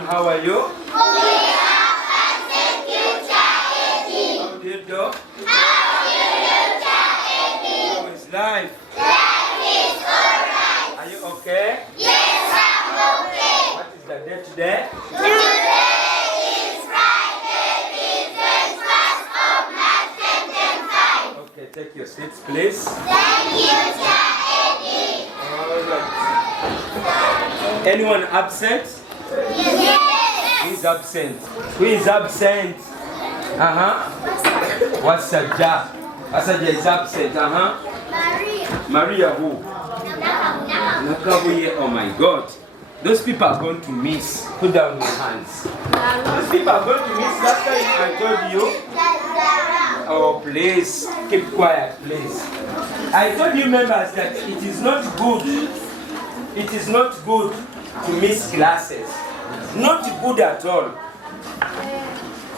everyone. How are you? We are Concept Future 80. How do you do? How do Future 80? How is life? Life is alright. Are you okay? Yes, I'm okay. What is the day today? Today is Friday, the 21st of March 2005. Okay, take your seats, please. Thank you, Future 80. All right. Anyone absent? Yes. Who is absent? Who is absent? What's the job? Asaja is absent. Maria. Maria who? Nakabuye. Oh my God. Those people are going to miss. Put down your hands. Those people are going to miss. Last time I told you. Oh, please. Keep quiet, please. I told you members that it is not good. It is not good to miss classes. Not good at all.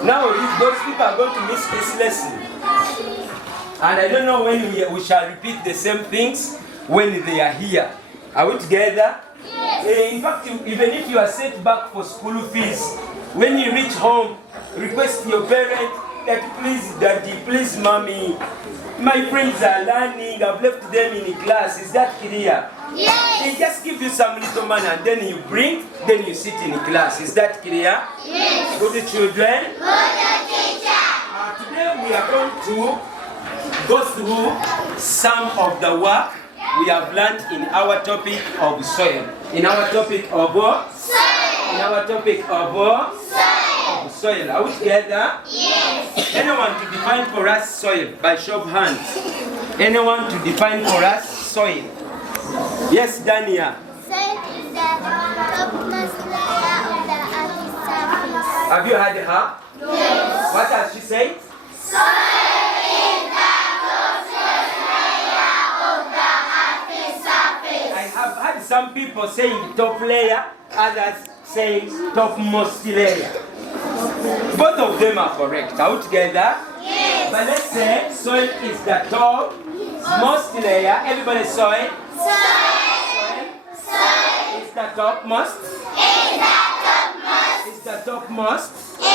Now those people are going to miss this lesson. And I don't know when we shall repeat the same things when they are here. Are we together? Yes. In fact, even if you are sent back for school fees, when you reach home, request your parent that please daddy, please mommy, my friends are learning, I've left them in class. Is that clear? Yes. They just give you some little money and then you bring, then you sit in class. Is that clear? Yes. Good children? Good teacher. Today we are going to go through some of the work we have learned in our topic of soil. In our topic of what? Soil. In our topic of what? Soil. Of soil. Are we together? Yes. Anyone to define for us soil by show of hands? Anyone to define for us soil? Yes, Dania. Soil is the topmost layer of the earth's surface. Have you heard her? Yes. What has she said? Soil is the topmost layer of the earth's surface. I have heard some people saying top layer, others saying topmost layer. Both of them are correct. Are we together? Yes. But let's say soil is the topmost layer. Everybody soil. Soil. Soil Is the topmost. is the topmost. Is the topmost Is the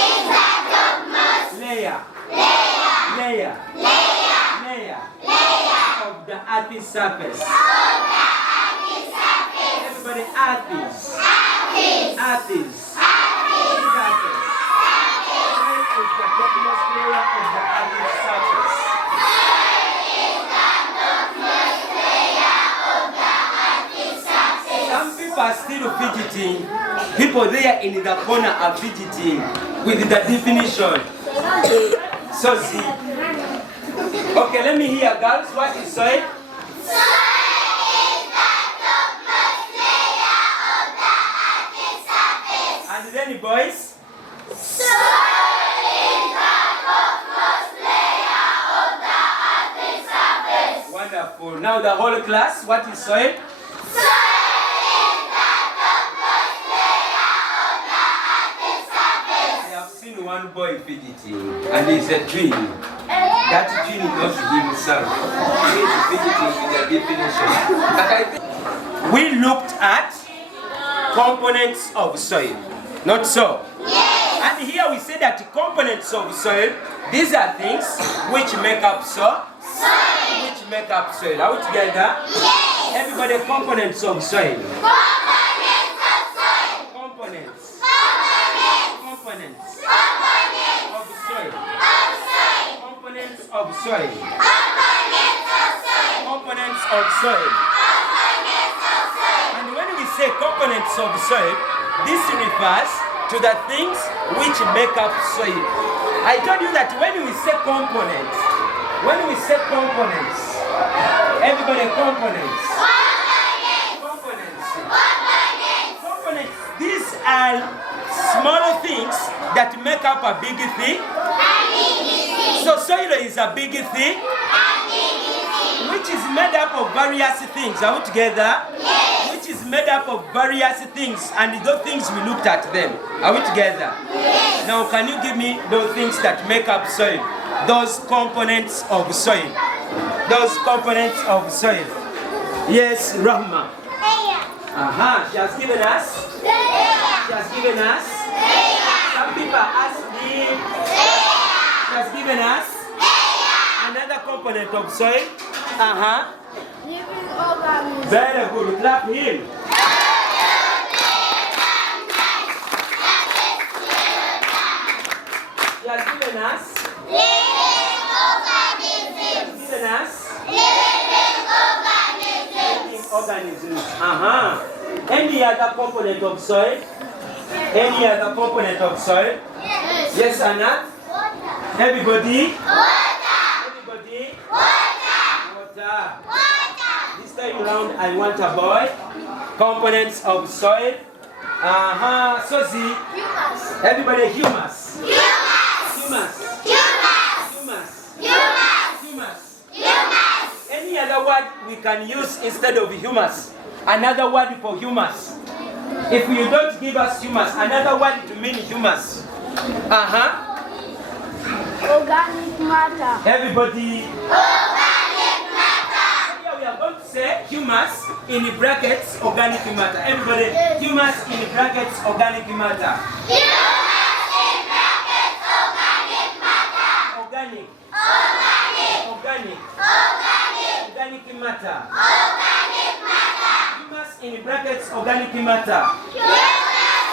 topmost layer. layer. Layer. Layer. Layer Layer of the earth's surface. of the earth's surface. Everybody earth is. Earth Earth is. is. Surface. Soil is the topmost layer of the earth's surface. Some people are still fidgeting. People there in the corner are fidgeting with the definition. So see. Okay, let me hear girls. What is soil? And then boys? Wonderful. Now the whole class, what is soil? I have seen one boy fidgeting, and he's a twin. That twin knows himself. He is fidgeting with the definition. But I think we looked at components of soil, not so. And here we say that components of soil, these are things which make up soil. Which make up soil. Are we together? Everybody, components of soil. Components. Components of soil. Components of soil. Components of soil. And when we say components of soil, this refers to the things which make up soil. I told you that when we say components, everybody components. Components. These are small things that make up a big thing. So soil is a big thing, which is made up of various things. Are we together? Which is made up of various things, and those things we looked at them. Are we together? Now, can you give me those things that make up soil? Those components of soil. Those components of soil. Yes, Rahma. She has given us She has given us. Some people ask me. She has given us another component of soil. Living organisms. Very good. Clap him. She has given us. Living organisms. Given us. Living organisms. Organisms. Any other component of soil? Any other component of soil? Yes. Yes or not? Water. Everybody? Water. Everybody? Water. Water. Water. This time around I want a boy. Components of soil. Sozi. Humus. Everybody humus. Humus. Humus. Humus. Humus. Humus. Humus. Humus. Any other word we can use instead of humus? Another word for humus. If you don't give us humus, another word to mean humus. Organic matter. Everybody. Organic matter. Here we are going to say humus in brackets organic matter. Everybody, humus in brackets organic matter. Humus in brackets organic matter. Organic. Organic. Organic. Organic. Organic matter. Organic matter. Humus in brackets organic matter. Humus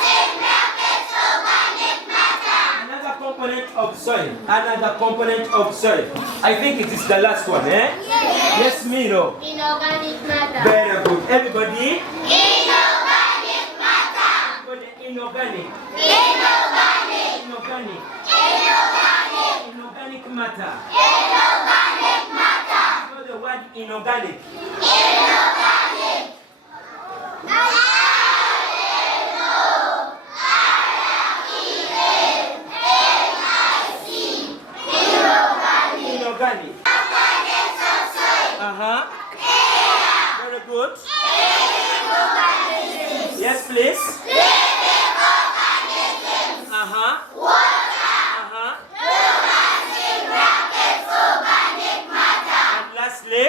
in brackets organic matter. Another component of soil. Another component of soil. I think it is the last one, eh? Yes, Miro. Inorganic matter. Very good. Everybody. Inorganic matter. Everybody inorganic. Inorganic. Inorganic. Inorganic. Inorganic matter. Inorganic matter. Know the word inorganic. Inorganic. Inorganic. Very good. Yes, please. And lastly.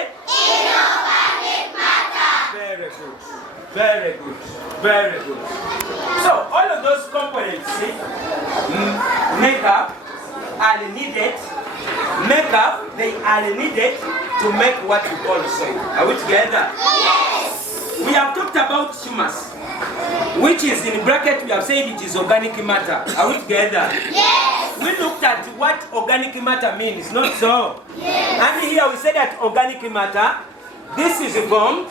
Very good. Very good. Very good. So all of those components, see, makeup are needed. Makeup, they are needed to make what we call soil. Are we together? Yes. We have talked about humus, which is in bracket. We have said it is organic matter. Are we together? Yes. We looked at what organic matter means, not so. Yes. And here we said that organic matter, this is formed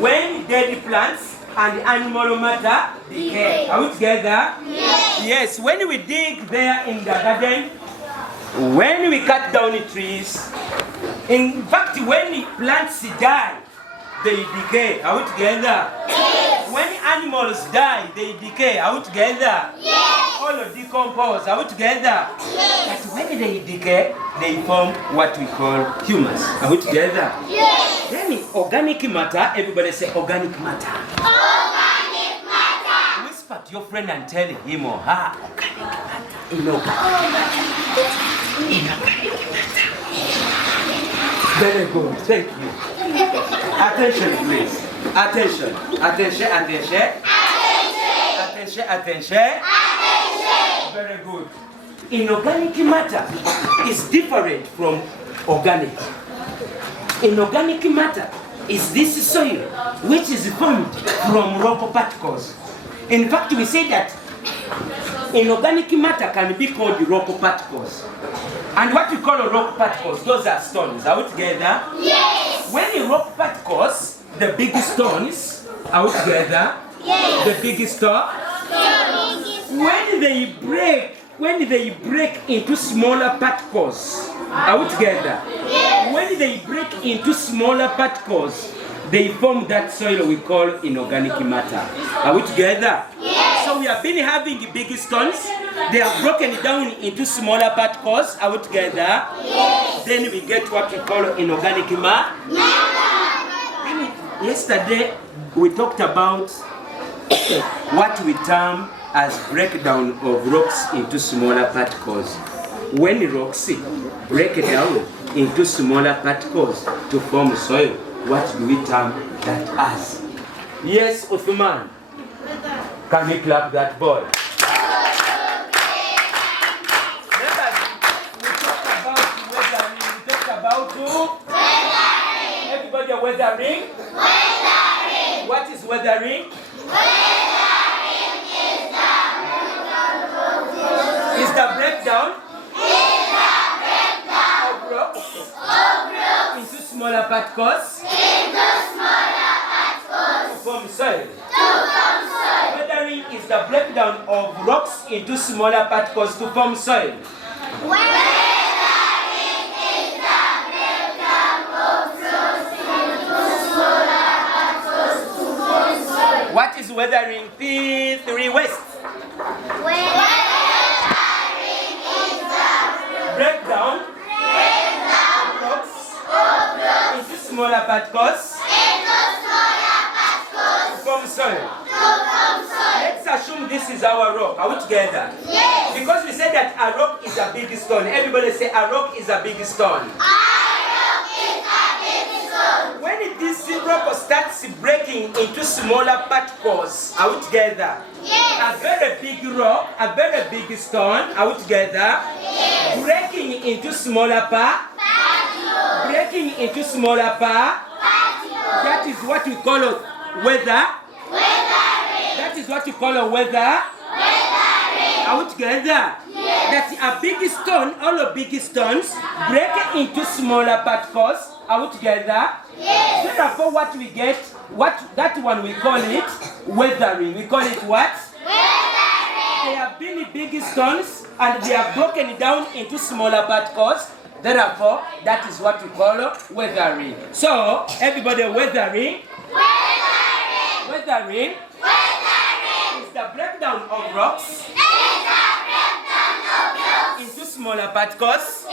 when dead plants and animal matter decay. Are we together? Yes. Yes, when we dig there in the garden, when we cut down the trees, in fact, when the plants die, they decay. Are we together? Yes. When animals die, they decay. Are we together? Yes. All of decompose. Are we together? Yes. But when they decay, they form what we call humus. Are we together? Yes. Then organic matter, everybody say organic matter. Organic matter. Whisper to your friend and tell him or her organic matter. Inorganic matter. Very good. Thank you. Attention, please. Attention. Attention, attention. Attention, attention. Very good. Inorganic matter is different from organic. Inorganic matter is this soil which is formed from rock particles. In fact, we say that inorganic matter can be called rock particles. And what we call rock particles, those are stones. Are we together? Yes. When the rock particles, the big stones, are we together? Yes. The big stone, when they break into smaller particles, are we together? Yes. When they break into smaller particles, they form that soil we call inorganic matter. Are we together? Yes. So we have been having the big stones. They are broken down into smaller particles. Are we together? Yes. Then we get what we call inorganic matter. Yesterday we talked about what we term as breakdown of rocks into smaller particles. When rocks break down into smaller particles to form soil, what do we term that as? Yes, Uthman. Can we clap that boy? Everybody weathering? Weathering. What is weathering? Weathering is the breakdown of rocks into smaller particles to form soil. Weathering is the breakdown of rocks into smaller particles to form soil. What is weathering? P3 West. Weathering is the breakdown of rocks into smaller particles to form soil. Let's assume this is our rock. Are we together? Yes. Because we said that a rock is a big stone. Everybody say a rock is a big stone. When this rock starts breaking into smaller particles, are we together? Yes. A very big rock, a very big stone, are we together? Yes. Breaking into smaller particles. Breaking into smaller particles. That is what we call a weather. Weathering. That is what we call a weather. Weathering. Are we together? Yes. That a big stone, all of big stones, break into smaller particles. Are we together? Yes. Therefore, what we get, that one we call it weathering. We call it what? Weathering. They have been big stones and they are broken down into smaller particles. Therefore, that is what we call weathering. So, everybody, weathering. Weathering. Weathering. Weathering is the breakdown of rocks. Into smaller particles.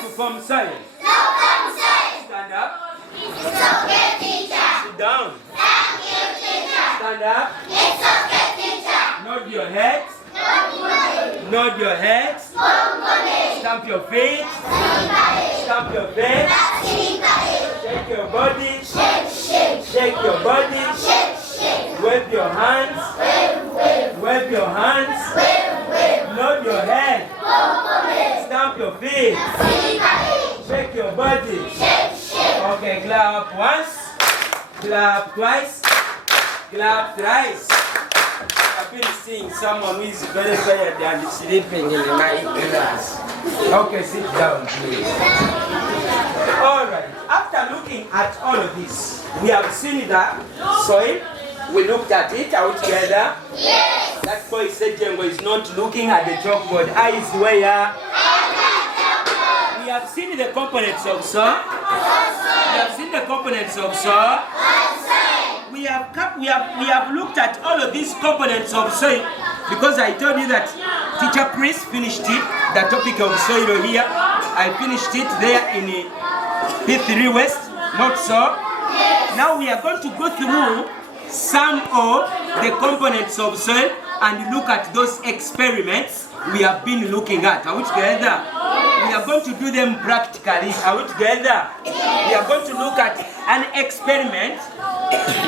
To form soil. Stand up. It's okay, teacher. Sit down. Thank you, teacher. Stand up. It's okay, teacher. Nod your head. Nod your head. Stamp your feet. Stamp your feet. Shake your body. Shake your body. Wave your hands. Wave your hands. Nod your head. Stamp your feet. Shake your body. Okay, clap once. Clap twice. Clap thrice. I've been seeing someone who is very tired and sleeping in the night class. Okay, sit down, please. Alright, after looking at all of this, we have seen the soil. We looked at it. Are we together? Yes. That boy said Jengo is not looking at the chalkboard. Eyes where? We have seen the components of soil. We have seen the components of soil. We have looked at all of these components of soil because I told you that Teacher Chris finished it, the topic of soil here. I finished it there in P3 West, not so. Now we are going to go through some of the components of soil and look at those experiments we have been looking at. Are we together? We are going to do them practically. Are we together? We are going to look at an experiment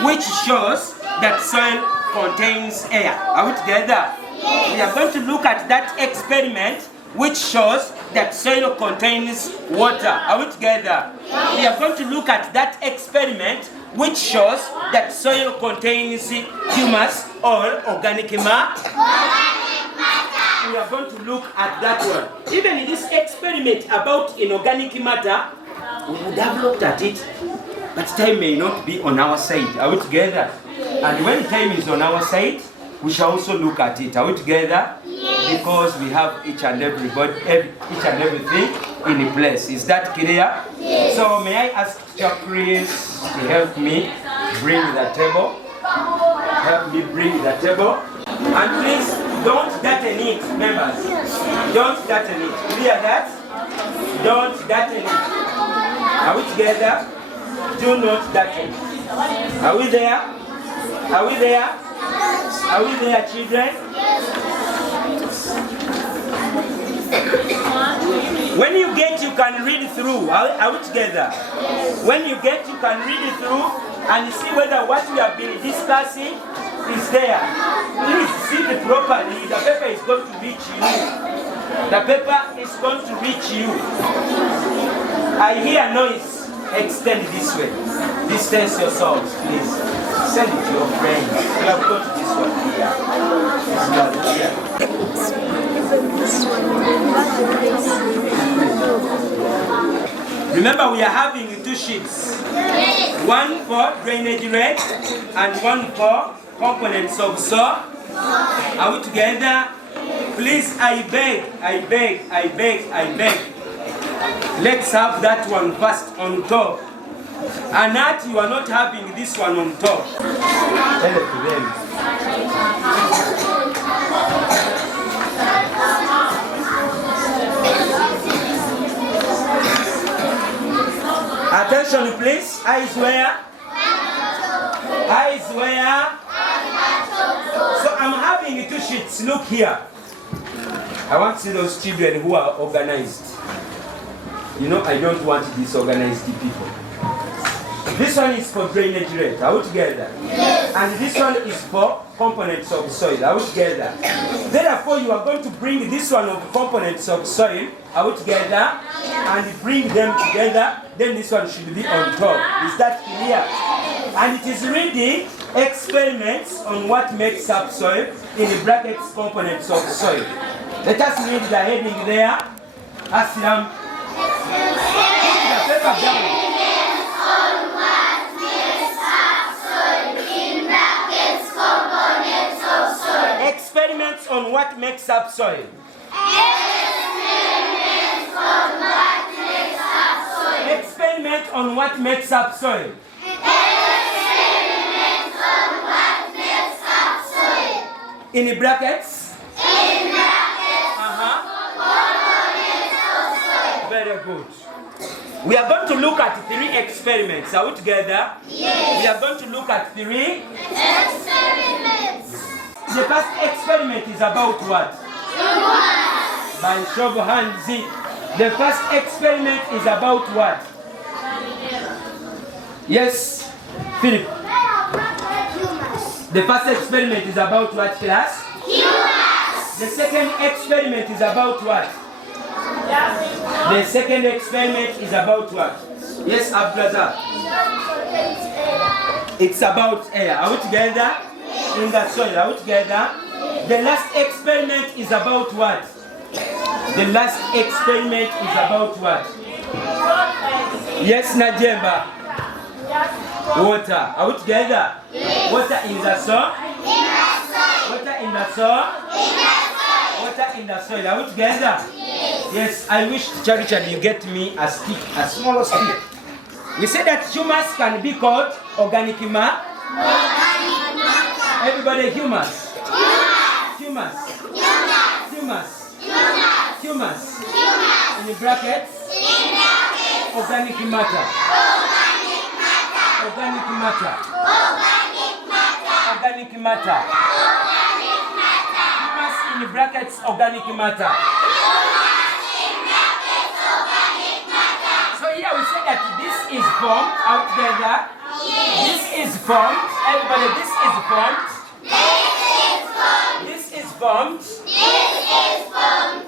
which shows that soil contains air. Are we together? We are going to look at that experiment which shows that soil contains water. Are we together? We are going to look at that experiment which shows that soil contains humus or organic matter. We are going to look at that one. Even in this experiment about inorganic matter, we would have looked at it, but time may not be on our side. Are we together? And when time is on our side, we shall also look at it. Are we together? Yes. Because we have each and everything in place. Is that clear? Yes. So may I ask Chris to help me bring the table? Help me bring the table. And please don't darten it, members. Don't darten it. Clear that? Don't darten it. Are we together? Do not darten. Are we there? Are we there? Are we there, children? When you get, you can read through. Are we together? When you get, you can read it through. and see whether what we have been discussing is there. Please see it properly. The paper is going to reach you. The paper is going to reach you. I hear noise. Extend this way. Distance yourselves, please. Send it to your friends. You have got this one here. Remember, we are having 2 sheets. One for drainage rate and one for components of soil. Are we together? Please, I beg. Let's have that one first on top. And that you are not having this one on top. Attention please. Eyes where? Eyes where? So I'm having 2 sheets. Look here. I want to see those children who are organized. You know, I don't want disorganized people. This one is for drainage rate. Are we together? Yes. And this one is for components of soil. Are we together? Therefore, you are going to bring this one of components of soil. Are we together? And bring them together. Then this one should be on top. Is that clear? And it is reading experiments on what makes up soil in the brackets components of soil. Let us read the heading there. Aslam. Experiments on what makes up soil. Experiment on what makes up soil. In the brackets? In brackets. Very good. We are going to look at 3 experiments. Are we together? Yes. We are going to look at 3 experiments. The first experiment is about what? Humus. By show of hands. The first experiment is about what? Yes, Philip. Humus. The first experiment is about what, class? Humus. The second experiment is about what? The second experiment is about what? Yes, Abdulazar. It's about air. Are we together? In the soil. Are we together? The last experiment is about what? The last experiment is about what? Yes, Najemba. Water. Are we together? Water in the soil. Water in the soil. Water in the soil. Are we together? Yes, I wish, Teacher Richard, you get me a stick, a smaller stick. We said that humus can be called organic matter. Everybody, humus. Humus. Humus. In the brackets. Organic matter. Organic matter. Organic matter. Humus in the brackets. Organic matter. We say that this is formed out together. This is formed. Everybody, this is formed. This is formed.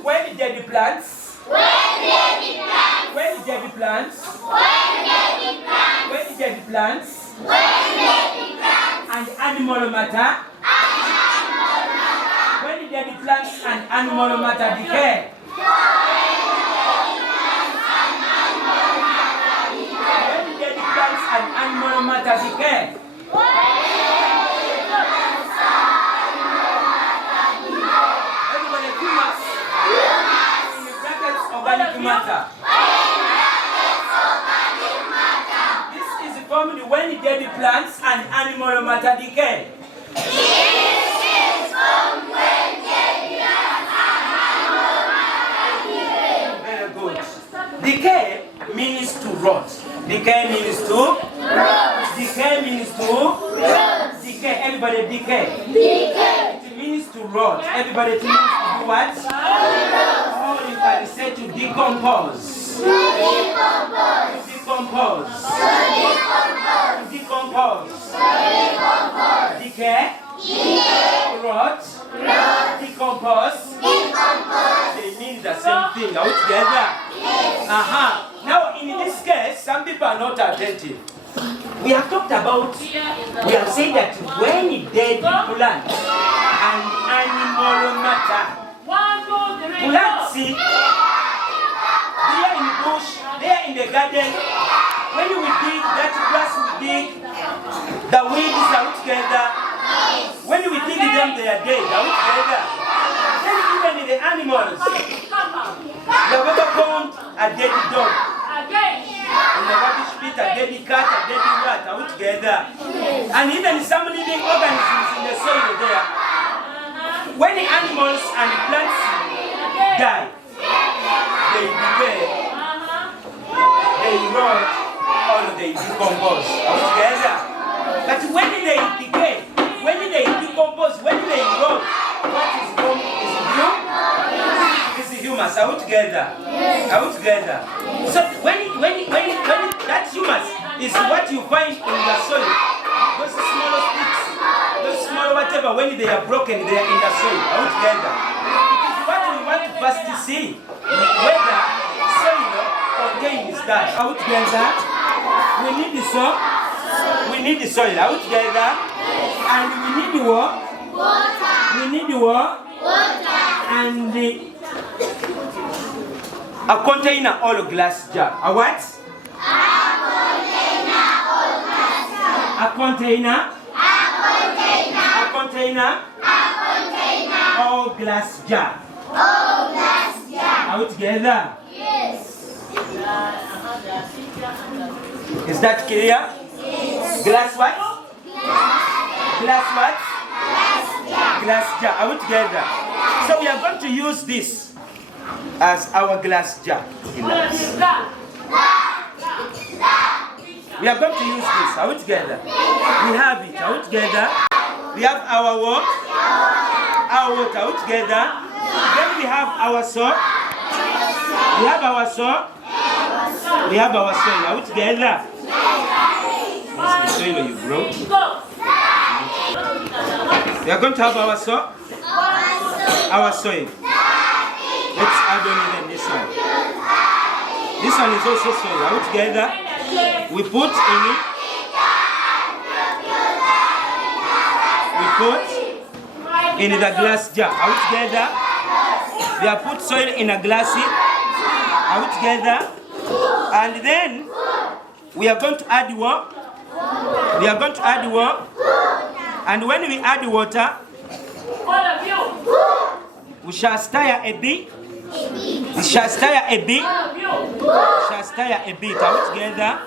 When dead plants. When dead plants. When dead plants. And animal matter. When dead plants and animal matter decay. And animal matter decay. Everybody, humus. In the brackets, organic matter. This is formed when dead plants and animal matter decay. Very good. Decay means to rot. Decay means to rot. Decay means to rot. Decay. Everybody, decay. Decay. It means to rot. Everybody, it means to do what? Rot. Or you can say to decompose. To decompose. decompose. Decompose. Decay. Rot. Decompose. They mean the same thing. Are we together? Now in this case, some people are not attentive. We have talked about, we have said that when dead plant and animal matter, plants, they are in the bush, they are in the garden. When we dig, that grass we dig, the weeds are together. When we dig them, they are dead. Are we together? Then even the animals, you have ever found a dead dog? In the rubbish pit, a dead cat, a dead rat, are we together? And even some living organisms in the soil there. When the animals and the plants die, they decay, they rot, or they decompose. Are we together? But when they decay, when they decompose, when they rot, what is wrong is humus. Are we together? Are we together? So when that humus is what you find in the soil, those small sticks, those small whatever, when they are broken, they are in the soil. Are we together? It is what we want to first see, whether soil contains that. Are we together? We need the soil. We need the soil. Are we together? And we need the what? Water. We need the what? Water. And a container or glass jar. A what? A container. A container. Or glass jar. Are we together? Yes. Is that clear? Yes. Glass what? Glass what? Glass jar. Are we together? So we are going to use this as our glass jar. We are going to use this. Are we together? We have it. Are we together? We have our what? Our water. Are we together? Then we have our soil. We have our soil. We have our soil. Are we together? This is the soil you brought. We are going to have our soil. Our soil. Let's add on even this one. This one is also soil. Are we together? We put in it. We put in the glass jar. Are we together? We have put soil in a glass. Are we together? And then we are going to add water. We are going to add water. And when we add water, we shall stir a bit. We shall stir a bit. We shall stir a bit. Are we together?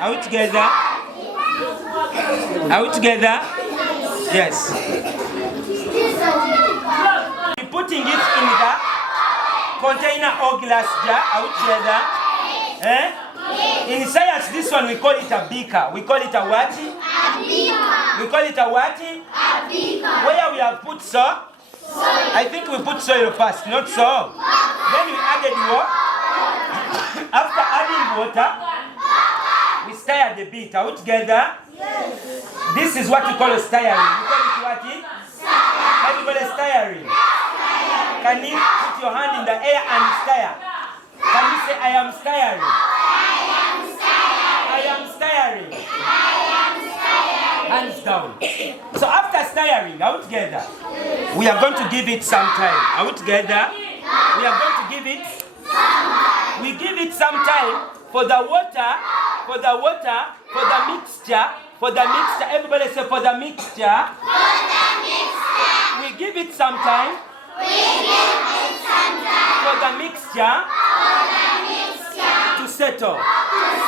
Are we together? Are we together? Yes. We're putting it in the container or glass jar. Are we together? Eh? In science, this one we call it a beaker. We call it a what? A beaker. We call it a what? A beaker. Where we have put soil. I think we put soil first, not soil. Then we added water. After adding water, we stir the bit. Are we together? Yes. This is what we call a stirring. We call it what? Everybody stirring. Can you put your hand in the air and stir? Can you say, I am stirring? I am stirring. Hands down. So after stirring, are we together? We are going to give it some time. Are we together? We are going to give it. We give it some time for the water, for the water, for the mixture, for the mixture. Everybody say for the mixture. For the mixture. We give it some time. We give it some time. For the mixture. For the mixture. To settle. To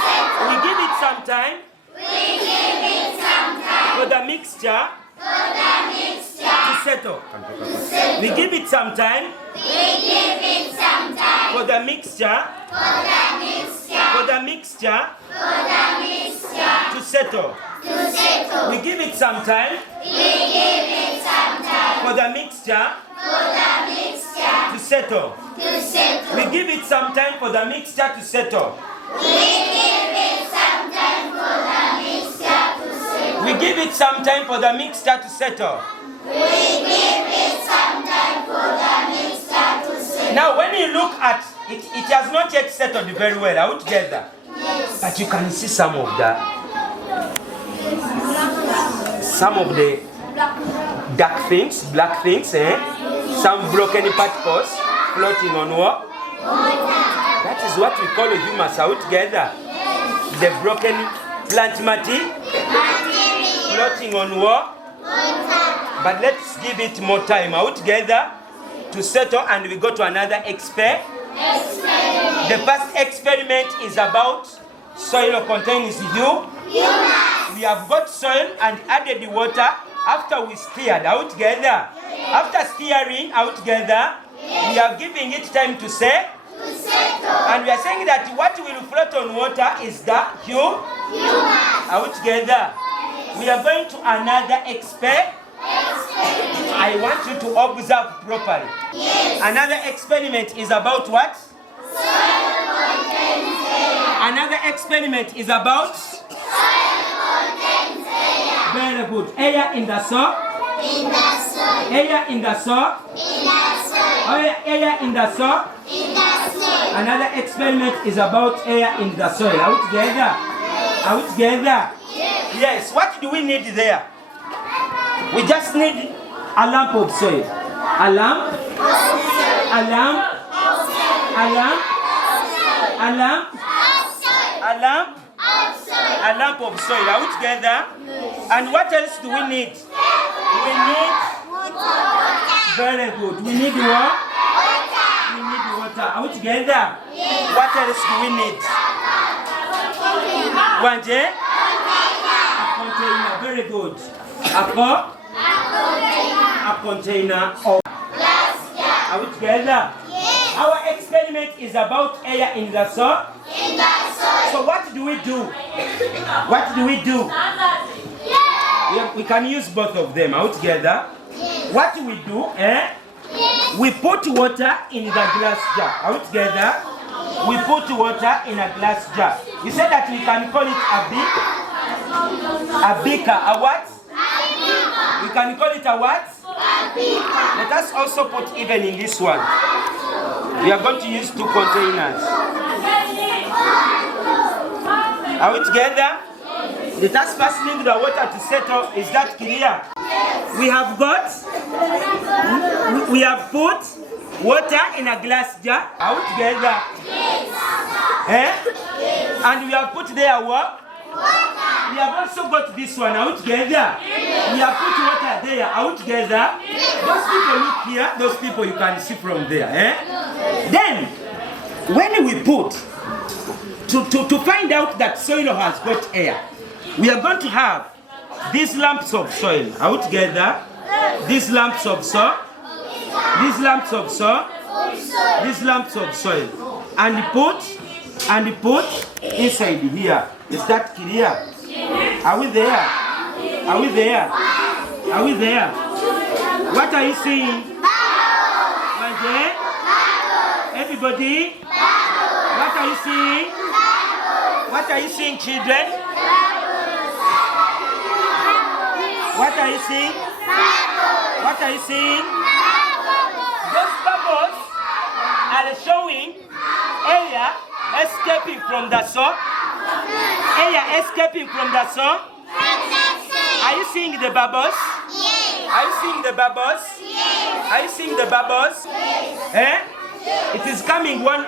settle. We give it some time. We give it some time. For the mixture. For the mixture. To settle. To settle. We give it some time. We give it some time. For the mixture. For the mixture. For the mixture. For the mixture. To settle. To settle. We give it some time. We give it some time. For the mixture. For the mixture. To settle. To settle. We give it some time for the mixture to settle. We give We give it some time for the mixture to settle. Now when you look at it, it has not yet settled very well out together. Yes. But you can see some of the dark things, black things, some broken particles floating on what? That is what we call a humus out together. The broken plant matter floating on what? But let's give it more time out together to settle, and we go to another experiment. The first experiment is about soil contains humus. We have got soil and added the water after we stirred out together. After stirring out together, we are giving it time to settle. And we are saying that what will float on water is the humus out together. We are going to another experiment. I want you to observe properly. Yes. Another experiment is about what? Soil contains air. Another experiment is about? Soil contains air. Very good. Air in the soil? In the soil. Air in the soil? In the soil. Air in the soil? In the soil. Another experiment is about air in the soil. Are we together? Yes. Are we together? Yes. Yes. What do we need there? We just need a lump of soil. A lump. A lump. A lump. A lump. A lump. A lump of soil. Are we together? And what else do we need? We need water. Very good. We need what? We need water. Are we together? What else do we need? One day? A container. Very good. A container of glass jar. Are we together? Yes. Our experiment is about air in the soil. In the soil. So what do we do? What do we do? Yes. We can use both of them. Are we together? Yes. What do we do? Yes. We put water in the glass jar. Are we together? Yes. We put water in a glass jar. You said that we can call it a beaker. A what? We can call it a what? Let us also put even in this one. We are going to use two containers. Are we together? Let us first leave the water to settle. Is that clear? We have put water in a glass jar. Are we together? And we have put there what? We have also got this one out together. We have put water there out together. Those people look here, those people you can see from there. Then, when we put, to find out that soil has got air, we are going to have these lumps of soil out together. These lumps of soil. These lumps of soil. These lumps of soil. And put inside here. Is that clear? Are we there? Are we there? Are we there? What are you seeing? Everybody? What are you seeing? What are you seeing, children? What are you seeing? What are you seeing? Those bubbles are showing air escaping from the soil. Air escaping from the soil. Are you seeing the bubbles? Yes. Are you seeing the bubbles? Yes. Are you seeing the bubbles? Yes. It is coming one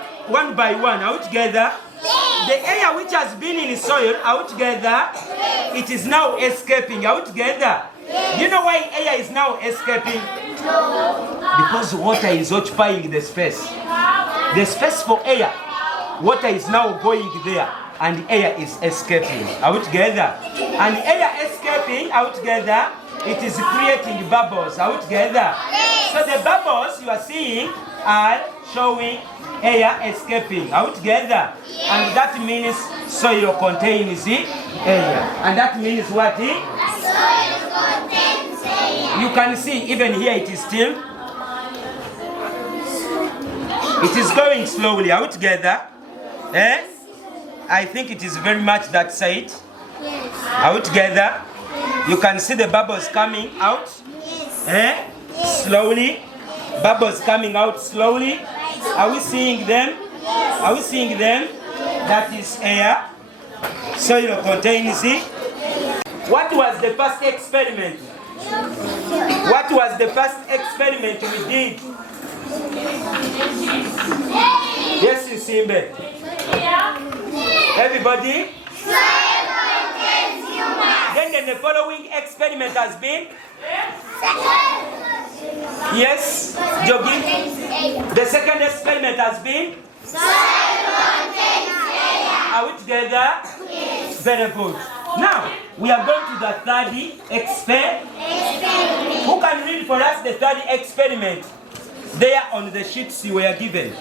by one out together. Yes. The air which has been in the soil out together, yes. It is now escaping out together. Yes. Do you know why air is now escaping? No. Because water is occupying the space. The space for air. Water is now going there. And air is escaping out together. And air escaping out together, it is creating bubbles out together. So the bubbles you are seeing are showing air escaping out together. And that means soil contains air. And that means what? Soil contains air. You can see even here it is still. It is going slowly out together. I think it is very much that side. Yes. Out together. You can see the bubbles coming out. Yes. Slowly. Bubbles coming out slowly. Are we seeing them? Are we seeing them? That is air. Soil contains it. What was the first experiment? What was the first experiment we did? Yes, Simbe. Everybody? Then the following experiment has been? Yes, Jogi. The second experiment has been? Are we together? Yes. Very good. Now, we are going to the third experiment. Who can read for us the third experiment? There on the sheets you were given.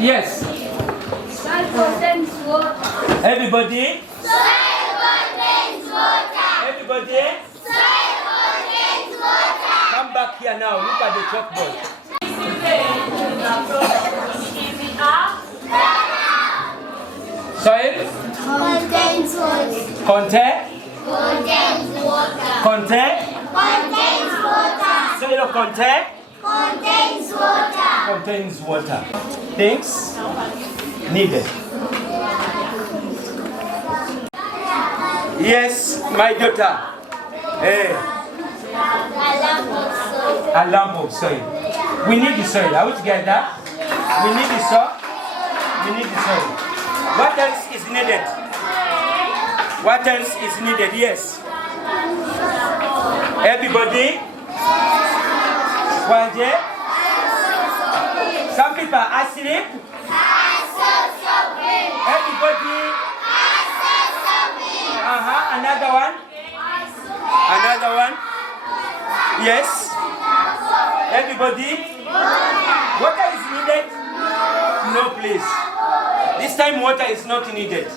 Yes. Soil contains water. Everybody? Soil contains water. Everybody? Soil contains water. Come back here now. Look at the chalkboard. Soil? Contains water. Contain? Contains water. Contain? Contains water. Soil contain? Contains water. Contains water. Things needed. Yes, my daughter. Hey. A lump of soil. We need the soil. Are we together? We need the soil. We need the soil. What else is needed? What else is needed? Yes. Everybody? Wanje? Some people are asleep. Everybody? Another one? Another one? Yes. Everybody? Water is needed? No, please. This time water is not needed. A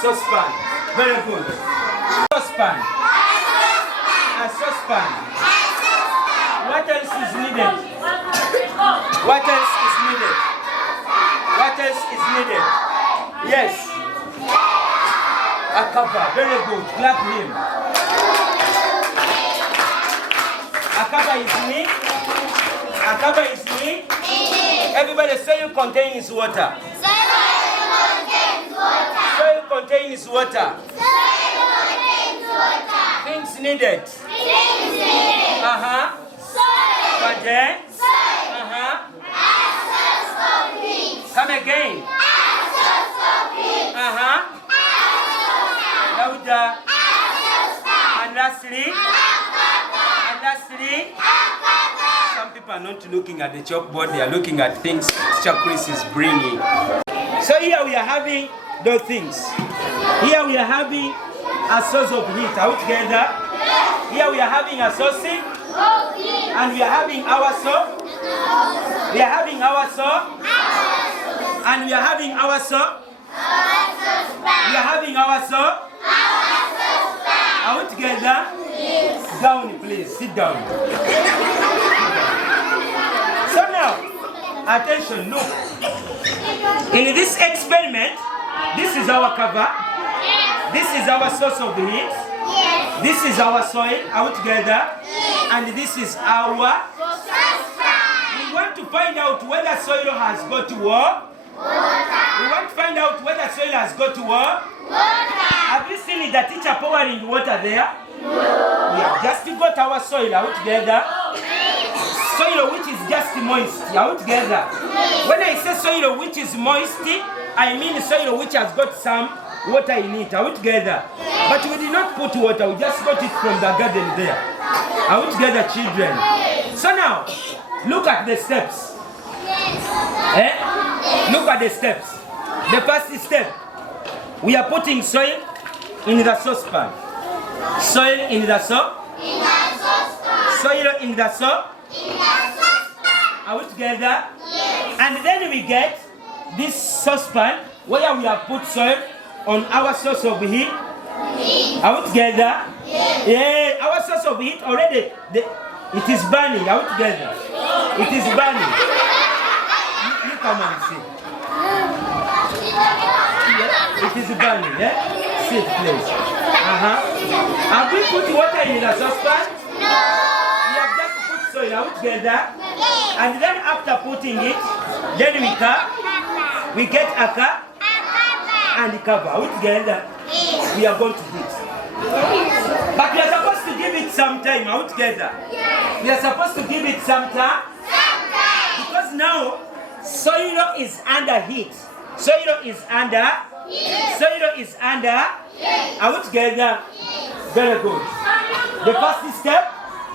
saucepan. Very good. Saucepan. A saucepan. What else is needed? What else is needed? What else is needed? Yes. A cover. Very good. Clap him. A cover is needed. A cover is needed. Everybody, soil contains water. Soil contains water. Soil contains water. Soil contains water. Things needed. Things needed. Soil. But then? Soil. Access complete. Come again. Access complete. Louder. Access complete. And lastly? And lastly? Some people are not looking at the chalkboard, they are looking at things Teacher Chris is bringing. So here we are having those things. Here we are having a source of heat. Are we together? Here we are having a source, and we are having our soul. We are having our soul. And we are having our soul. We are having our soul. Are we together? Yes. Down, please. Sit down. So now, attention, look. In this experiment, this is our cover. This is our source of heat. This is our soil. Are we together? And this is our. We want to find out whether soil has got water. We want to find out whether soil has got water. Have you seen the teacher pouring water there? No. We have just got our soil. Are we together? Soil which is just moist. Are we together? When I say soil which is moist, I mean soil which has got some water in it. Are we together? But we did not put water. We just got it from the garden there. Are we together, children? So now, look at the steps. Look at the steps. The first step, we are putting soil in the saucepan. Soil in the saucepan. Soil in the saucepan. Are we together? Yes. And then we get this saucepan where we have put soil on our source of heat. Are we together? Yes. Yeah, our source of heat already, it is burning. Are we together? It is burning. You come and see. It is burning, yeah? Sit, please. Have we put water in the saucepan? No. We have just put soil out together. And then after putting it, then we get a cup and cover out together. We are going to heat. But we are supposed to give it some time out together. We are supposed to give it some time. Because now, soil is under heat. Soil is under. Soil is under. Out together. Very good. The first step,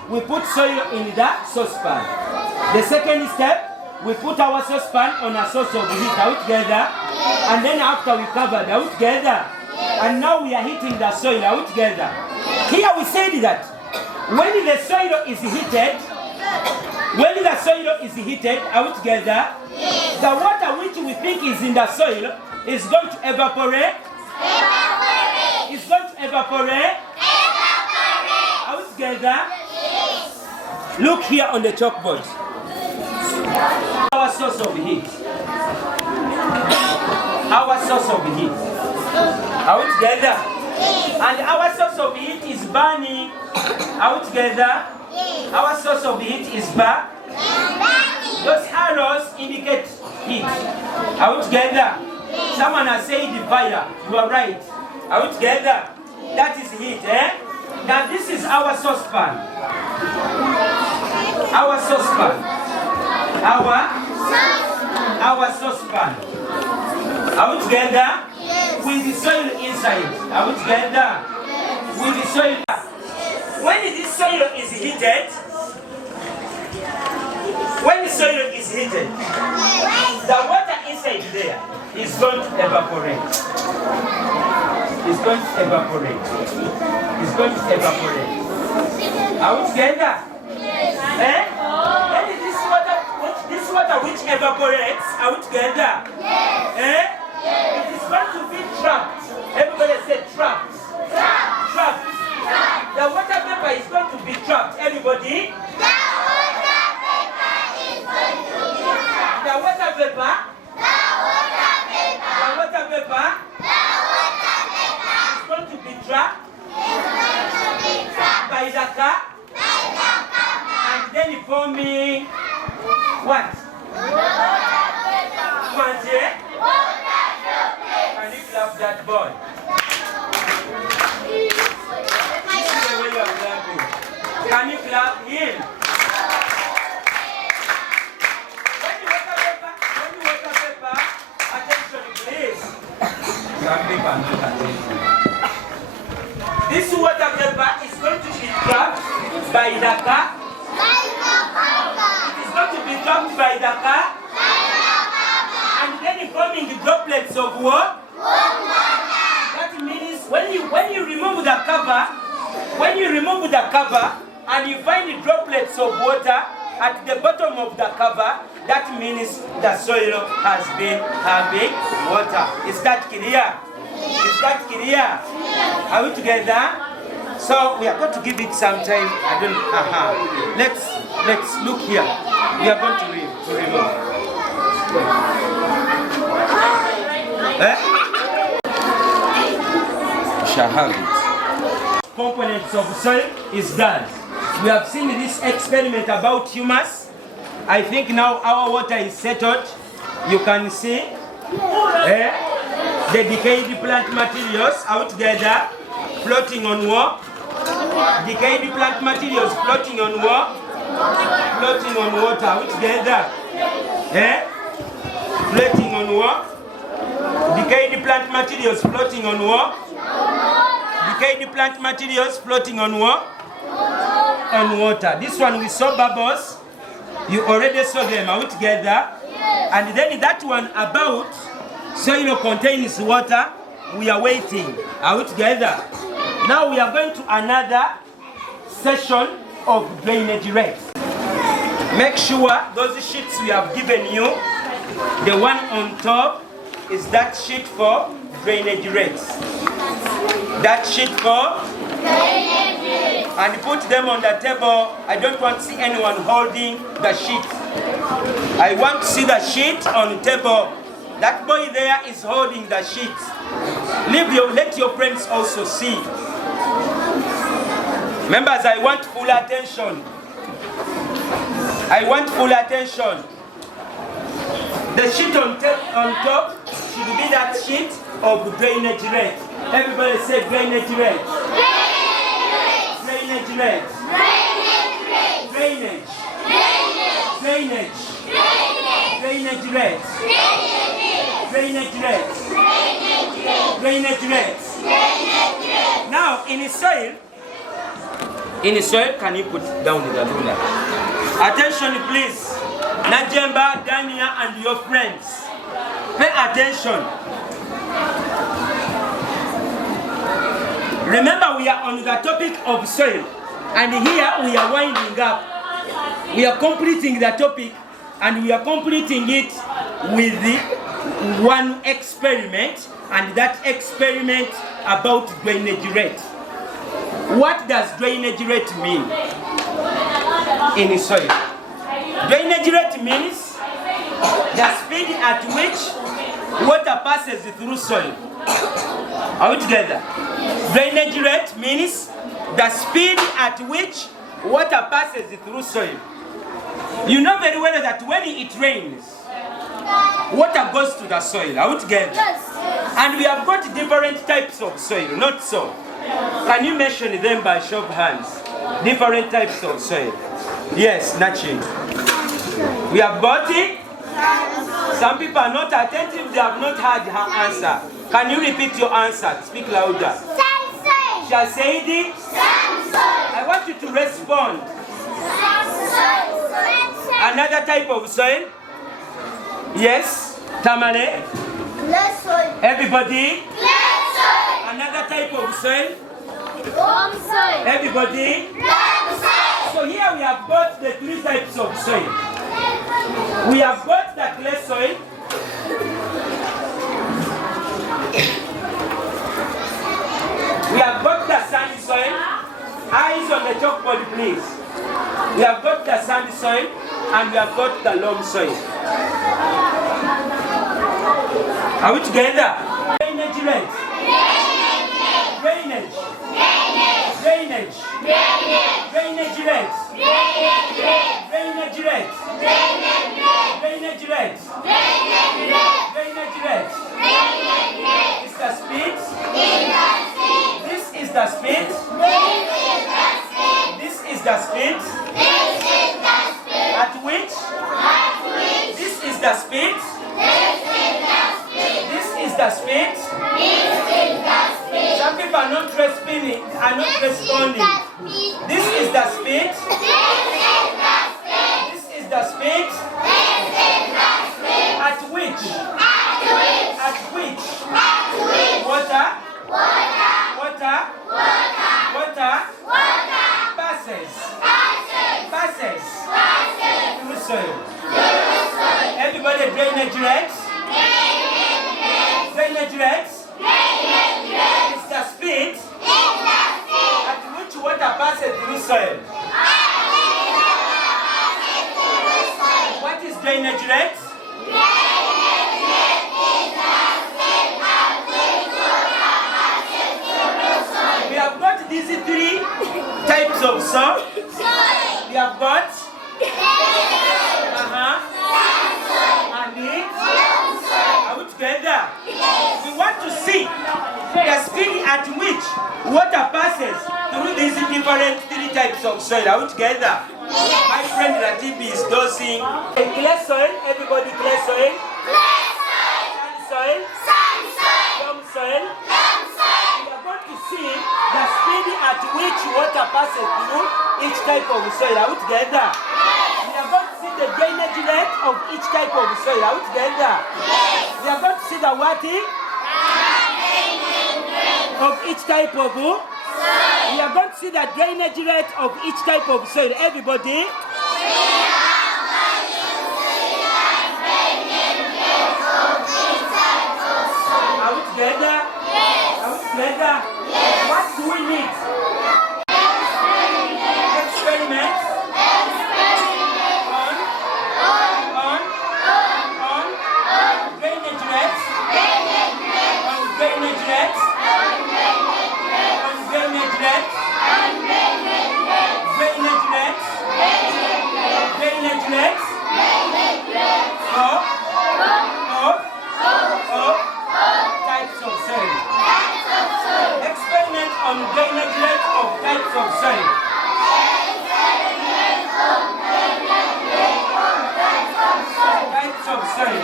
we put soil in the saucepan. The second step, we put our saucepan on a source of heat out together. And then after we covered out together. And now we are heating the soil out together. Here we said that when the soil is heated, out together, the water which we think is in the soil is going to evaporate. It's going to evaporate. Out together. Look here on the chalkboard. Our source of heat. Our source of heat. Out together. And our source of heat is burning. Out together. Our source of heat is burning. Those arrows indicate heat. Out together. Someone has said fire. You are right. Out together. That is heat, eh? Now this is our saucepan. Our saucepan. Our saucepan. Out together. With the soil inside. Out together. With the soil. When this soil is heated, the water inside there is going to evaporate. It's going to evaporate. It's going to evaporate. Are we together? Eh? And this water which evaporates, are we together? Eh? It is going to be trapped. Everybody say trapped. Trapped. The water vapor is going to be trapped. Everybody? The water vapor is going to be trapped by the cup and then forming what? Can you clap that boy? This is the way you are clapping. Can you clap him? This water vapor is going to be trapped by the cup. It is going to be trapped by the cup. And then forming the droplets of water. That means when you remove the cover, and you find the droplets of water at the bottom of the cover, that means the soil has been having water. Is that clear? Is that clear? Are we together? So we are going to give it some time. Let's look here. We are going to remove. We shall have it. Components of soil is done. We have seen this experiment about humus. I think now our water is settled. You can see the decayed plant materials out together, floating on water. Decayed plant materials floating on water. Floating on water out together. Floating on water. Decayed plant materials floating on water. Decayed plant materials floating on water. On water. This one we saw bubbles. You already saw them out together. And then that one about soil contains water. We are waiting out together. Now we are going to another session of drainage rates. Make sure those sheets we have given you, the one on top is that sheet for drainage rates. That sheet for drainage rates. And put them on the table. I don't want to see anyone holding the sheet. I want to see the sheet on the table. That boy there is holding the sheet. Let your friends also see. Members, I want full attention. I want full attention. The sheet on top should be that sheet of drainage red. Everybody say drainage red. Drainage red. Drainage. Drainage. Drainage red. Drainage red. Drainage red. Now in the soil, can you put down the ruler? Attention please. Najemba, Dania and your friends. Pay attention. Remember we are on the topic of soil. And here we are winding up. We are completing the topic and we are completing it with one experiment, and that experiment about drainage rate. What does drainage rate mean in soil? Drainage rate means the speed at which water passes through soil. Are we together? Drainage rate means the speed at which water passes through soil. You know very well that when it rains, water goes to the soil. Are we together? Yes. And we have got different types of soil, not so. Can you mention them by show of hands? Different types of soil. Yes, Nachi. We have got it. Some people are not attentive, they have not heard her answer. Can you repeat your answer? Speak louder. Shall say it? I want you to respond. Another type of soil? Yes? Tamale? Clay soil. Everybody? Clay soil. Another type of soil? Loam soil. Everybody? Loam soil. So here we have got the three types of soil. We have got the clay soil. We have got the sandy soil. Eyes on the chalkboard, please. We have got the sandy soil and we have got the loam soil. Are we together? Drainage rate. Drainage. Drainage. Drainage rate. Drainage rate. Drainage rate. Drainage rate. Is the speed. This is the speed. This is the speed. At which? This is the speed. This is the speed. Some people are not responding. This is the speed. This is the speed. At which? At which? Water passes through soil. Everybody, drainage rates. Drainage rates. It's the speed at which water passes through soil. What is drainage rate? We have got these three types of soil. We have got and it. Are we together? We want to see the speed at which water passes through these different three types of soil. Are we together? My friend Latibi is dosing. Clay soil, everybody clay soil. Sand soil. Loam soil. We are going to see the speed at which water passes through each type of soil. Are we together? We are going to see the drainage rate of each type of soil. Are we together? We are going to see the water of each type of soil. We are going to see the drainage rate of each type of soil. Everybody? Are we together? Are we together? What do we need? Experiment. On drainage of soil. Types of soil.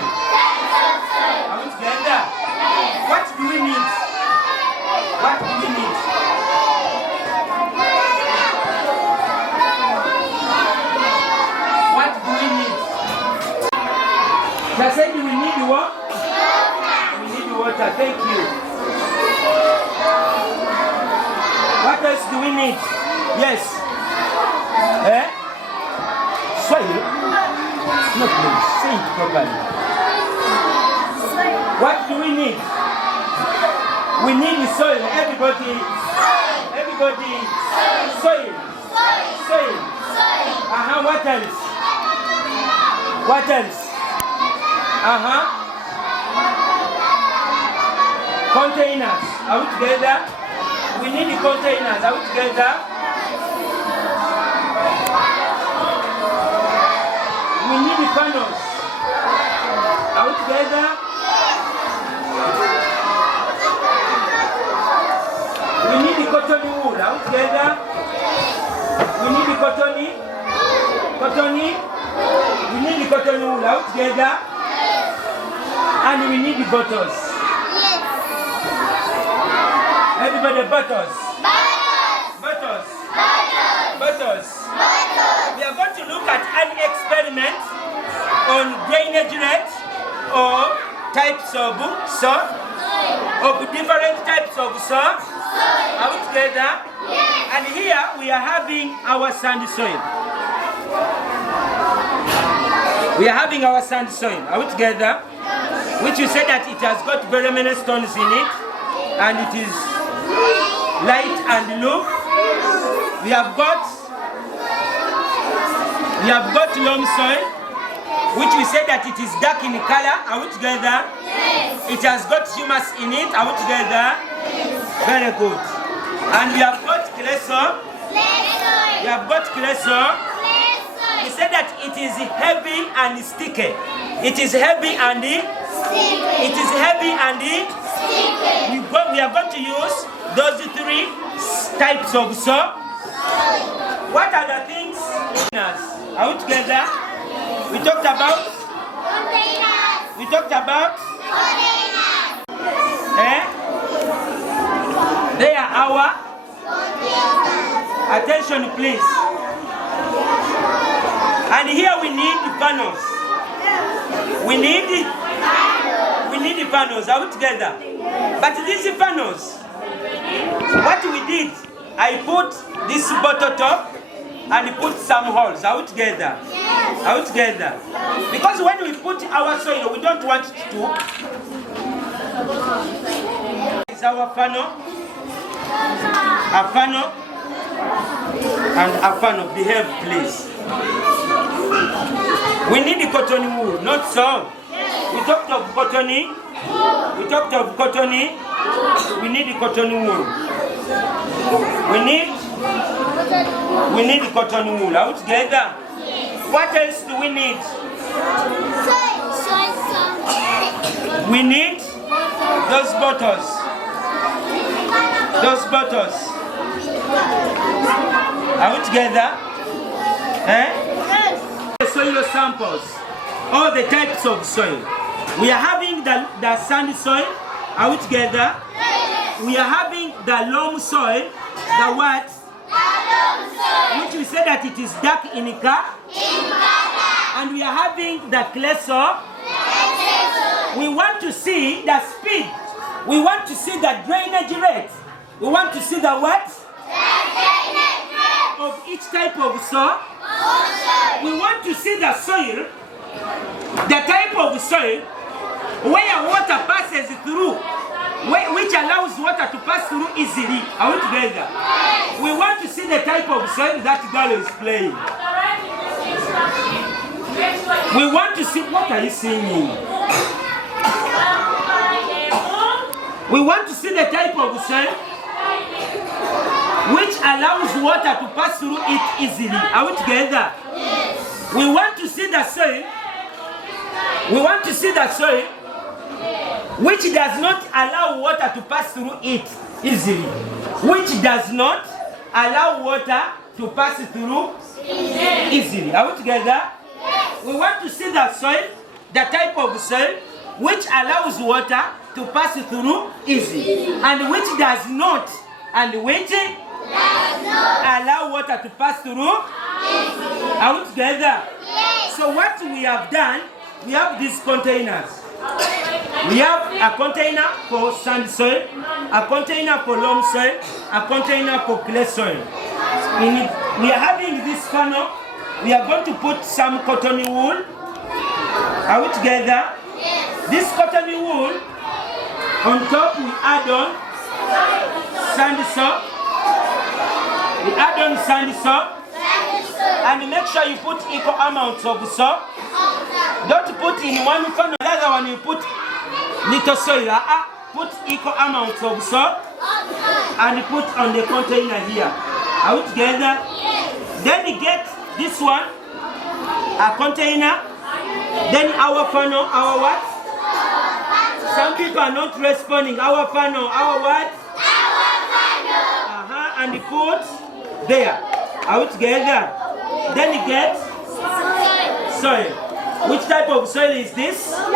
Are we together? What do we need? What do we need? What do we need? I said we need what? We need water. Thank you. What else do we need? Yes. Eh? Soil? No, please. Say it properly. What do we need? We need the soil. Everybody. Everybody. Soil. Soil. What else? What else? Containers. Are we together? We need the containers. Are we together? We need the panels. Are we together? We need the cotton wool. Are we together? We need the cottony. We need the cotton wool. Are we together? And we need the bottles. Yes. Everybody, bottles. Bottles. Bottles. We are going to look at an experiment on drainage rate or types of soil, of different types of soil. Are we together? Yes. And here we are having our sand soil. We are having our sand soil. Are we together? Which you say that it has got very many stones in it, and it is light and low. We have got loam soil, which we say that it is dark in color. Are we together? Yes. It has got humus in it. Are we together? Yes. Very good. And we have got clay soil. We have got clay soil. We say that it is heavy and sticky. It is heavy and it is heavy and sticky. We are going to use those three types of soil. What are the things? Are we together? We talked about Containers. We talked about Containers. They are our Containers. attention, please. And here we need the panels. We need the panels. Are we together? But these panels, what we did, I put this bottle top and put some holes. Are we together? Yes. Are we together? Because when we put our soil, we don't want it to. It's our funnel, a funnel, and a funnel. Behave, please. We need the cotton wool, not so. We talked of cottony. We talked of cottony. We need the cotton wool. We need the cotton wool. Are we together? What else do we need? We need those bottles. Those bottles. Are we together? Soil samples. All the types of soil. We are having the sandy soil. Are we together? We are having the loam soil. The what? Which we say that it is dark in color. And we are having the clay soil. We want to see the speed. We want to see the drainage rate. We want to see the what? Of each type of soil. We want to see the soil, the type of soil where water passes through, which allows water to pass through easily. Are we together? We want to see the type of soil that girl is playing. We want to see, what are you singing? We want to see the type of soil which allows water to pass through it easily. Are we together? Yes. We want to see the soil. We want to see the soil which does not allow water to pass through it easily. Which does not allow water to pass through easily. Are we together? Yes. We want to see the soil, the type of soil which allows water to pass through easily, and which does not, and which allow water to pass through easily. Are we together? Yes. So what we have done, we have these containers. We have a container for sand soil, a container for loam soil, a container for clay soil. We are having this funnel. We are going to put some cotton wool. Are we together? Yes. This cotton wool, on top we add on sand soil. We add on sand soil. And make sure you put equal amounts of soil. Don't put in one funnel, the other one you put little soil. Put equal amounts of soil and put on the container here. Are we together? Yes. Then you get this one, a container. Then our funnel, our what? Some people are not responding. Our funnel, our what? Our funnel. And put there. Are we together? Then you get soil. Which type of soil is this? Soil.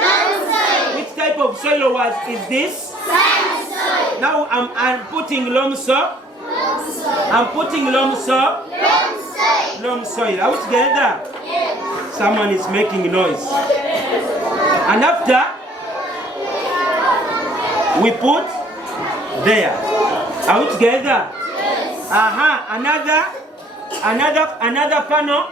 Which type of soil is this? Sand soil. Now I'm putting loam soil. I'm putting loam soil. Loam soil. Are we together? Yes. Someone is making noise. And after we put there. Are we together? Yes. Another funnel.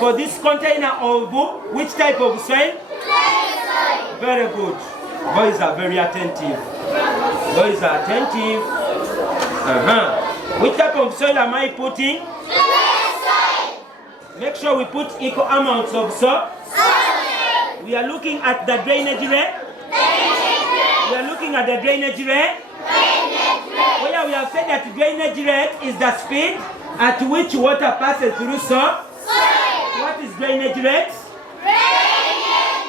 For this container of which type of soil? Clay soil. Very good. Boys are very attentive. Boys are attentive. Which type of soil am I putting? Clay soil. Make sure we put equal amounts of soil. Soil. We are looking at the drainage rate. We are looking at the drainage rate. Where we have said that drainage rate is the speed at which water passes through soil. What is drainage rate? Drainage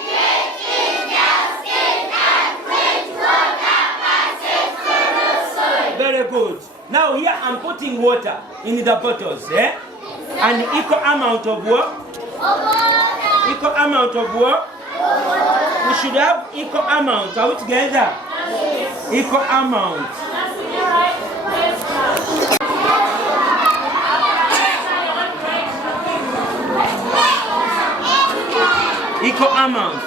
rate is the speed at which water passes through soil. Very good. Now here I'm putting water in the bottles, and equal amount of water. Equal amount of water. We should have equal amount. Are we together? Equal amount. Equal amount.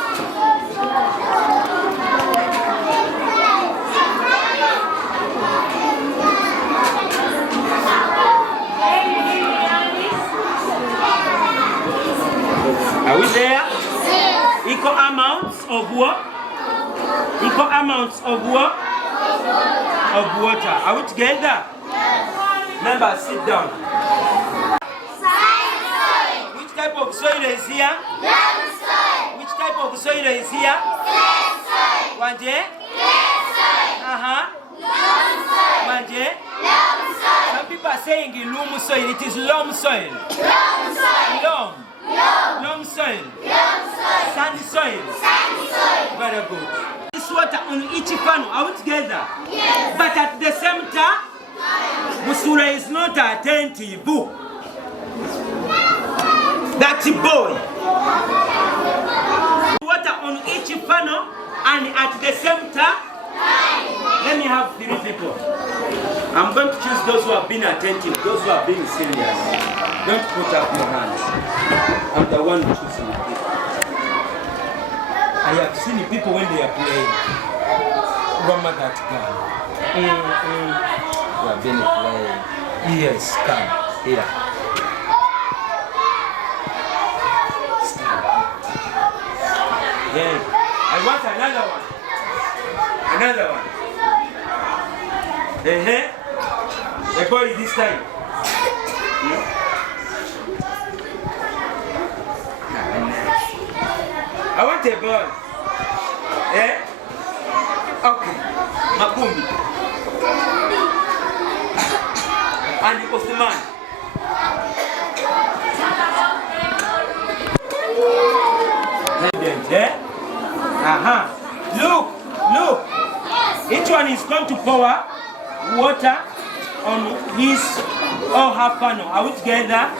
Are we there? Yes. Equal amounts of what? Equal amounts of what? Of water. Are we together? Yes. Remember, sit down. Which type of soil is here? Which type of soil is here? Clay soil. Wanje? Clay soil. Wanje? Loam soil. Some people are saying loam soil. It is loam soil. Loam soil. Loam. Loam soil. Loam soil. Sandy soil. Sandy soil. Very good. This water on each funnel. Are we together? Yes. But at the same time, Musura is not attentive. That boy. Water on each funnel, and at the same time, let me have 3 people. I'm going to choose those who have been attentive, those who have been serious. Don't put up your hands. I'm the one choosing people. I have seen people when they are playing. Remember that guy. You have been playing. Yes, come here. Yeah. I want another one. Another one. A boy this time. I want a ball. Okay. Makumbi. And Osman. Look. Each one is going to pour water on his or her panel. Are we together?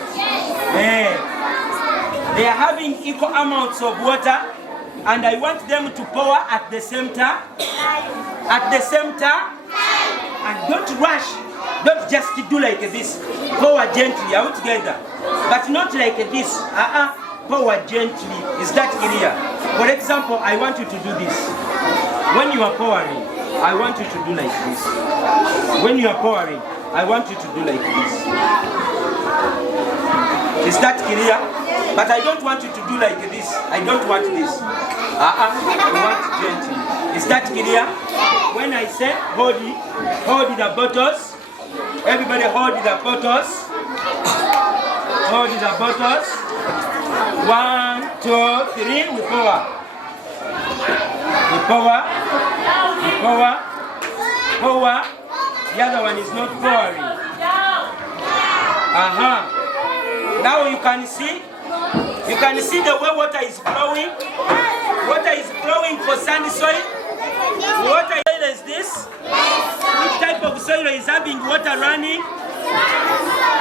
They are having equal amounts of water, and I want them to pour at the same time. At the same time. And don't rush. Don't just do like this. Pour gently. Are we together? But not like this. Pour gently. Is that clear? For example, I want you to do this. When you are pouring, I want you to do like this. When you are pouring, I want you to do like this. Is that clear? But I don't want you to do like this. I don't want this. I want gently. Is that clear? When I say hold the bottles. Everybody hold the bottles. Hold the bottles. 1, 2, 3. We pour. We pour. We pour. Pour. The other one is not pouring. Now you can see. You can see the way water is flowing. Water is flowing for sandy soil. Water is this. Which type of soil is having water running?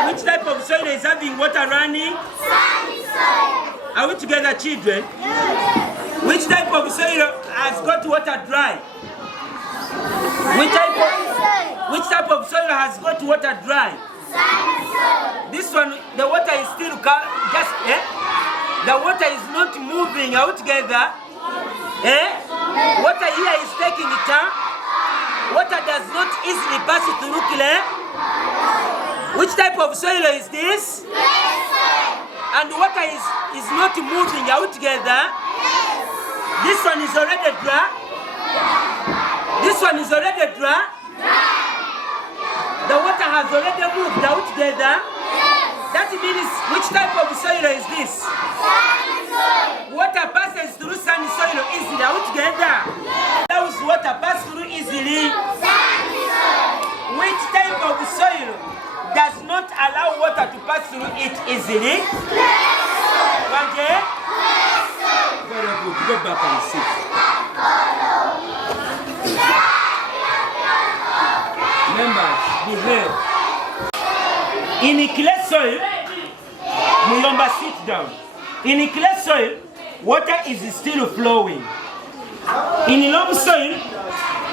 Which type of soil is having water running? Sandy soil. Are we together, children? Which type of soil has got water dry? Which type of soil has got water dry? This one, the water is still just, the water is not moving. Are we together? Water here is taking it time. Water does not easily pass through clay. Which type of soil is this? And water is not moving. Are we together? This one is already dry. This one is already dry. The water has already moved. Are we together? That means which type of soil is this? Sandy soil. Water passes through sandy soil easily. Are we together? Allows water pass through easily. Sandy soil. Which type of soil does not allow water to pass through it easily? Clay soil. Okay? Clay soil. Very good. Go back and sit. Members, behave. In a clay soil, Muyomba, sit down. In a clay soil, water is still flowing. In loam soil,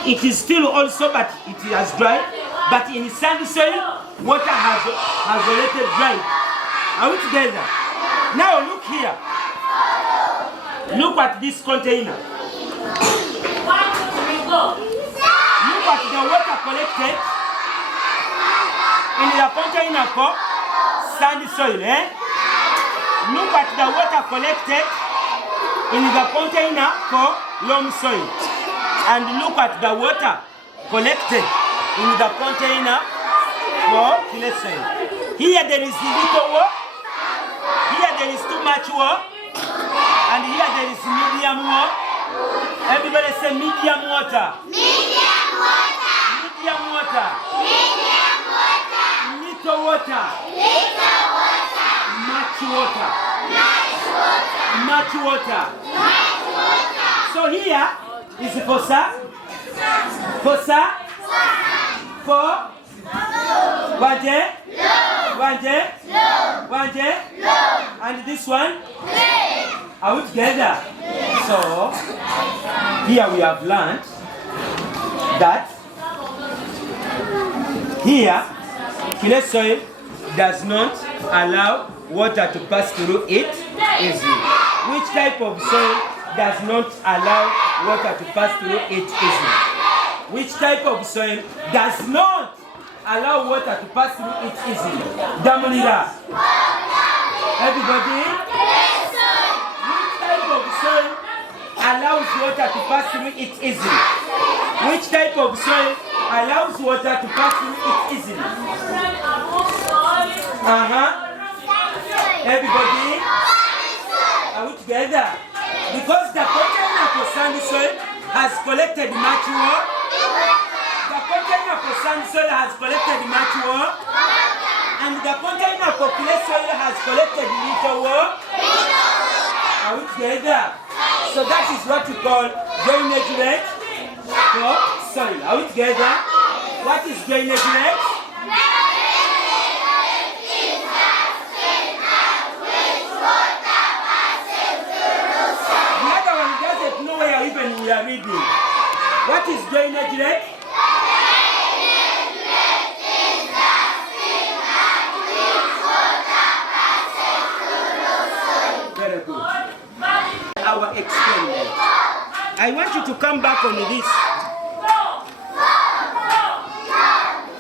it is still also, but it has dried. But in sandy soil, water has already dried. Are we together? Now look here. Look at this container. Look at the water collected in the container for sandy soil. Look at the water collected in the container for loam soil. And look at the water collected in the container for clay soil. Here there is little water. Here there is too much water. And here there is medium water. Everybody say medium water. Medium water. Medium water. Medium water. Little water. Little water. Much water. Much water. Much water. Much water. So here is for sa. For sa. For. Wanje. Wanje. Wanje. And this one. Are we together? So, here we have learned that here, clay soil does not allow water to pass through it easily. Which type of soil does not allow water to pass through it easily? Which type of soil does not allow water to pass through it easily? Damulira. Everybody? Soil allows water to pass through it easily. Which type of soil allows water to pass through it easily? Everybody? Are we together? Because the container for sandy soil has collected much water. The container for sandy soil has collected much water. And the container for clay soil has collected little water. Are we together? So that is what we call drainage rate for soil. Are we together? What is drainage rate? I want you to come back on this.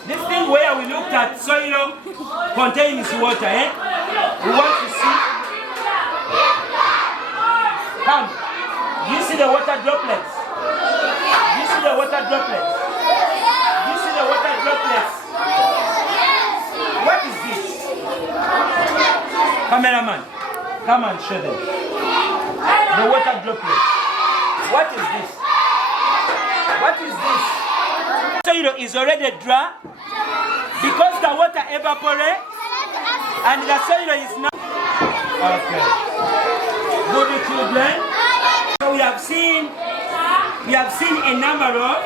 This thing where we looked at soil contains water, eh? We want to see. Come. You see the water droplets? You see the water droplets? You see the water droplets? What is this? Cameraman, come and show them. The water droplets. What is this? What is this? Soil is already dry because the water evaporates and the soil is not. Okay. Good children. So we have seen a number of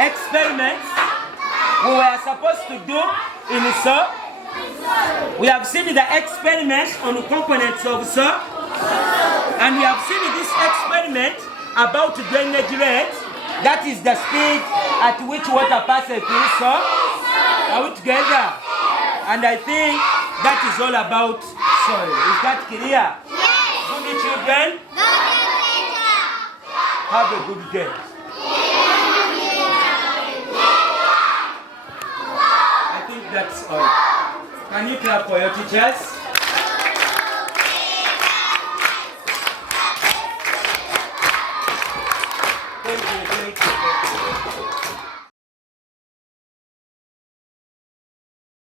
experiments we were supposed to do in soap. We have seen the experiment on components of soap, and we have seen this experiment about drainage rate. That is the speed at which water passes through soap. Are we together? And I think that is all about soil. Is that clear? Yes. Good children. Have a good day. I think that's all. Can you clap for your teachers?